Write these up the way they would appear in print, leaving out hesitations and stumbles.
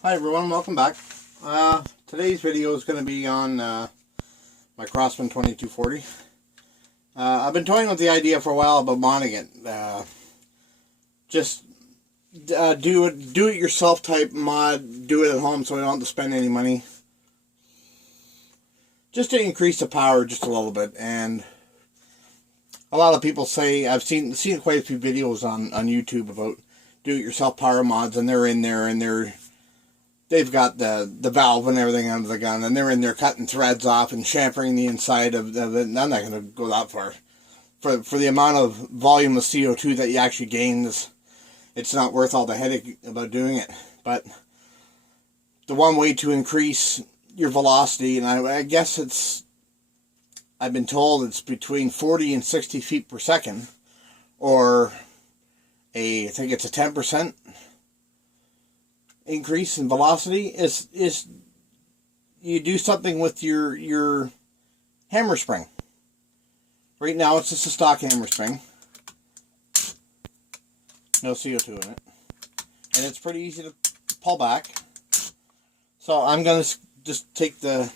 Hi everyone, welcome back. Today's video is going to be on my Crosman 2240. I've been toying with the idea for a while about modding it. Just do it yourself type mod, do it at home so I don't have to spend any money. Just to increase the power just a little bit. And a lot of people say, I've seen quite a few videos on YouTube about do it yourself power mods, and they're in there and they've got the valve and everything under the gun, and they're in there cutting threads off and chamfering the inside of it. I'm not going to go that far. For the amount of volume of CO2 that you actually gain, it's not worth all the headache about doing it. But the one way to increase your velocity, and I guess I've been told it's between 40 and 60 feet per second, or I think it's a 10% increase in velocity, is you do something with your hammer spring. Right now it's just a stock hammer spring, no CO2 in it, and it's pretty easy to pull back. So I'm going to just take the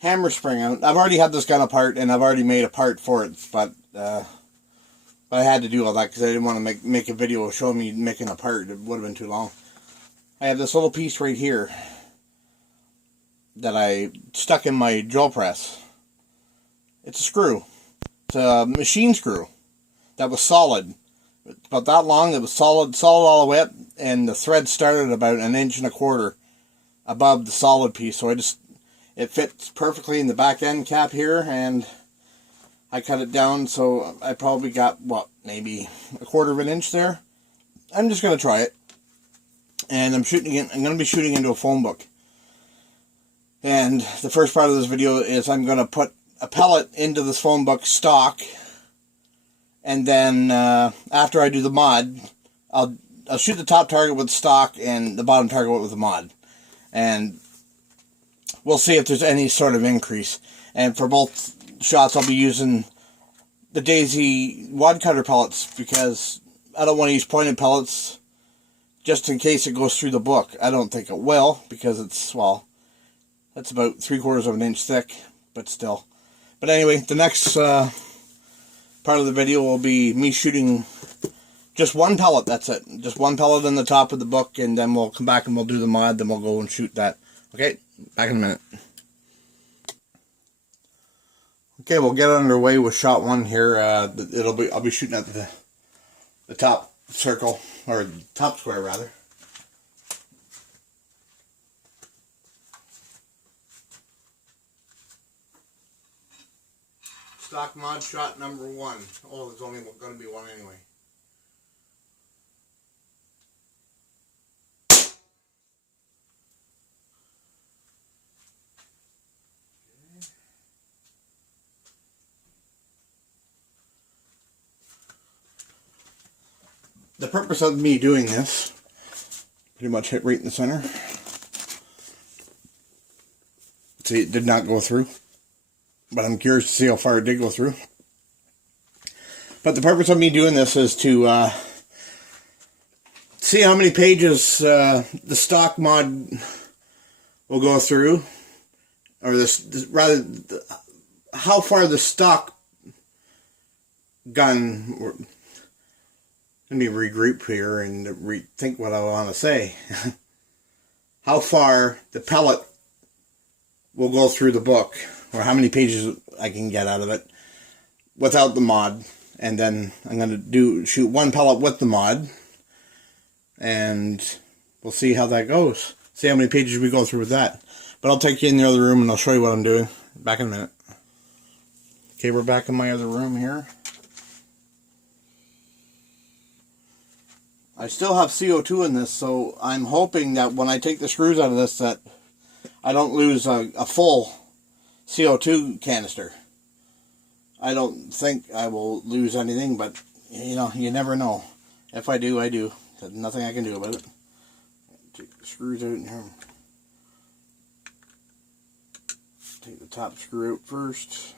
hammer spring out. I've already had this gun apart and I've already made a part for it, but I had to do all that because I didn't want to make a video showing me making a part. It would have been too long. I have this little piece right here that I stuck in my drill press. It's a screw. It's a machine screw that was solid. About that long, it was solid all the way up, and the thread started about 1.25 inches above the solid piece. So it fits perfectly in the back end cap here, and I cut it down, so I probably got, maybe 1/4 inch there. I'm just going to try it. And I'm going to be shooting into a phone book. And the first part of this video is I'm going to put a pellet into this phone book stock. And then after I do the mod, I'll shoot the top target with stock and the bottom target with the mod. And we'll see if there's any sort of increase. And for both shots, I'll be using the Daisy wad cutter pellets, because I don't want to use pointed pellets just in case it goes through the book. I don't think it will, because it's about 3/4 inch thick, but still. But anyway, the next part of the video will be me shooting just one pellet. That's it. Just one pellet in the top of the book, and then we'll come back and we'll do the mod, then we'll go and shoot that. Okay, back in a minute. Okay, we'll get underway with shot one here. I'll be shooting at the top circle, or top square rather. Stock mod shot number one. Oh, there's only going to be one anyway. The purpose of me doing this, pretty much hit right in the center. See, it did not go through, but I'm curious to see how far it did go through. But the purpose of me doing this is to see how many pages the stock mod will go through, or rather, how far the stock gun. Let me regroup here and rethink what I want to say. How far the pellet will go through the book, or how many pages I can get out of it without the mod. And then I'm going to shoot one pellet with the mod, and we'll see how that goes. See how many pages we go through with that. But I'll take you in the other room and I'll show you what I'm doing. Back in a minute. Okay, we're back in my other room here. I still have CO2 in this, so I'm hoping that when I take the screws out of this, that I don't lose a full CO2 canister. I don't think I will lose anything, but you never know. If I do, I do. There's nothing I can do about it. Take the screws out in here. Take the top screw out first.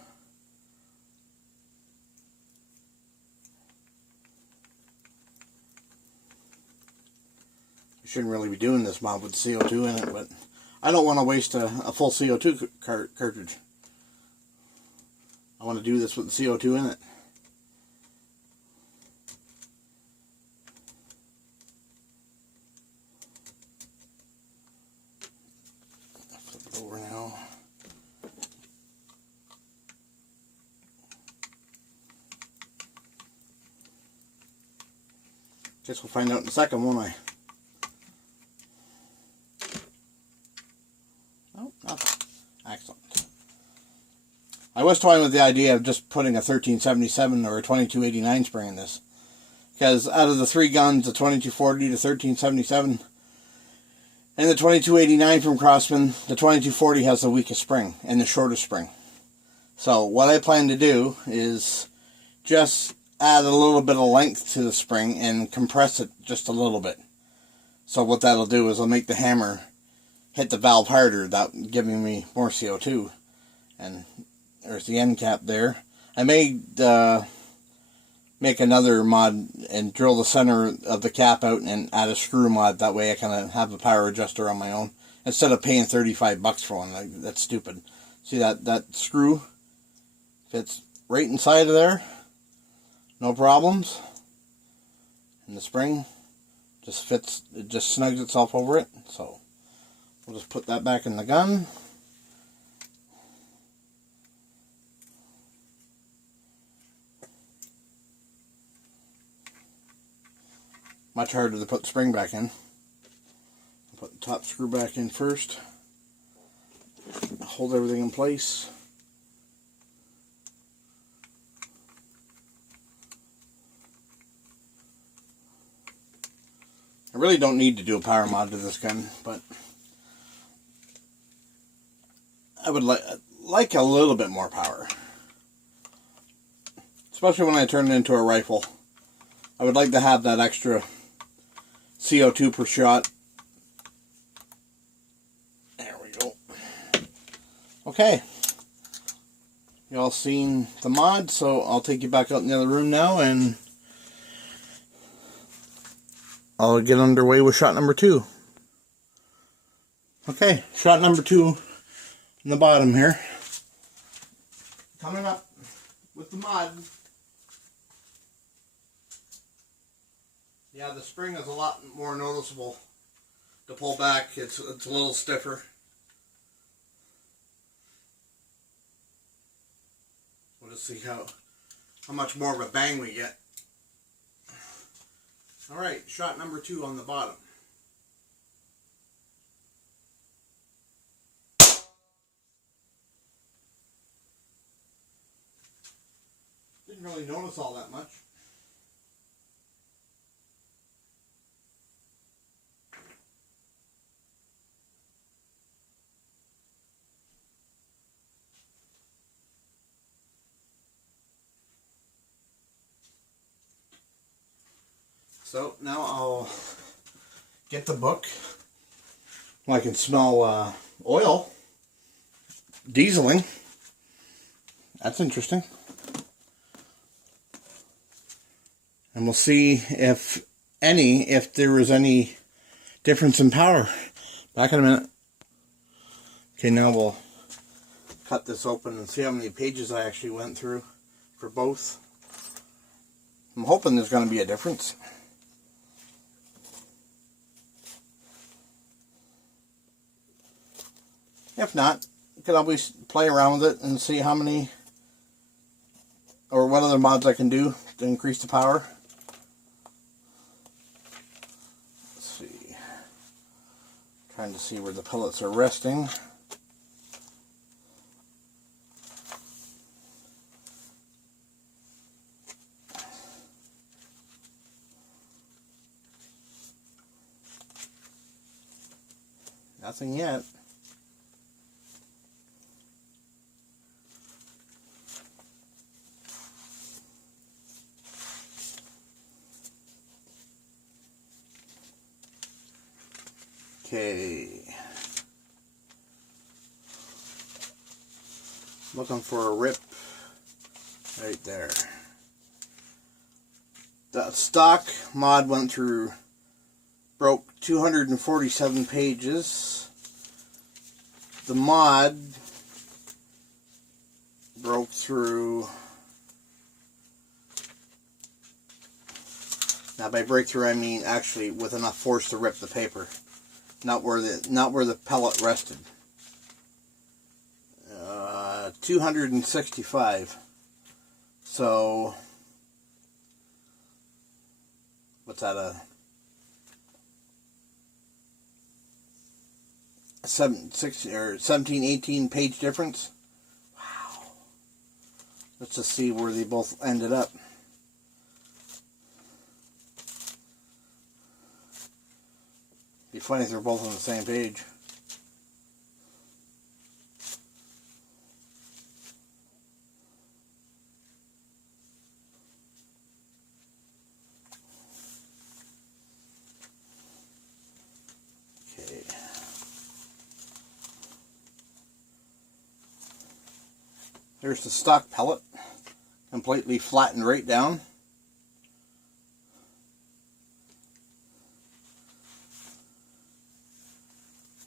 shouldn't really be doing this mod with CO2 in it, but I don't want to waste a full CO2 cartridge. I want to do this with the CO2 in it. Flip it over now. Guess we'll find out in a second, won't I? Oh, nothing. Excellent. I was toying with the idea of just putting a 1377 or a 2289 spring in this. Because out of the three guns, the 2240, the 1377, and the 2289 from Crosman, the 2240 has the weakest spring and the shortest spring. So what I plan to do is just add a little bit of length to the spring and compress it just a little bit. So what that'll do is I'll make the hammer hit the valve harder, that giving me more CO2. And there's the end cap there. I may make another mod and drill the center of the cap out and add a screw mod. That way I kind of have a power adjuster on my own instead of paying $35 for one. Like, that's stupid. See that screw fits right inside of there. No problems. And the spring just fits, it just snugs itself over it. So we'll just put that back in the gun. Much harder to put the spring back in. I'll put the top screw back in first. Hold everything in place. I really don't need to do a power mod to this gun, but I would like a little bit more power. Especially when I turn it into a rifle. I would like to have that extra CO2 per shot. There we go. Okay. Y'all seen the mod, so I'll take you back out in the other room now and I'll get underway with shot number 2. Okay, shot number 2 on the bottom here. Coming up with the mod. Yeah, the spring is a lot more noticeable to pull back. It's a little stiffer. We'll just see how much more of a bang we get. Alright, shot number 2 on the bottom. Didn't really notice all that much. So now I'll get the book. Well, I can smell oil dieseling. That's interesting. And we'll see if there was any difference in power. Back in a minute. Okay, now we'll cut this open and see how many pages I actually went through for both. I'm hoping there's going to be a difference. If not, you can always play around with it and see how many or what other mods I can do to increase the power. Let's see. Trying to see where the pellets are resting. Nothing yet. Okay. Looking for a rip right there. The stock mod went through broke 247 pages. The mod broke through. Now by breakthrough I mean actually with enough force to rip the paper, not where the pellet rested. 265. So what's that, a 17, 18 page difference? Wow. Let's just see where they both ended up. Be funny if they're both on the same page. Okay. There's the stock pellet, completely flattened right down.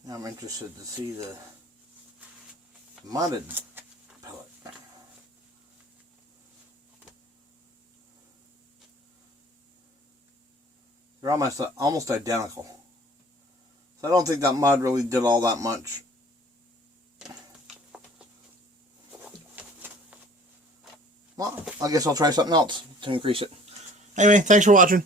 Now I'm interested to see the modded pellet. They're almost identical. So I don't think that mod really did all that much. Well, I guess I'll try something else to increase it. Anyway, thanks for watching.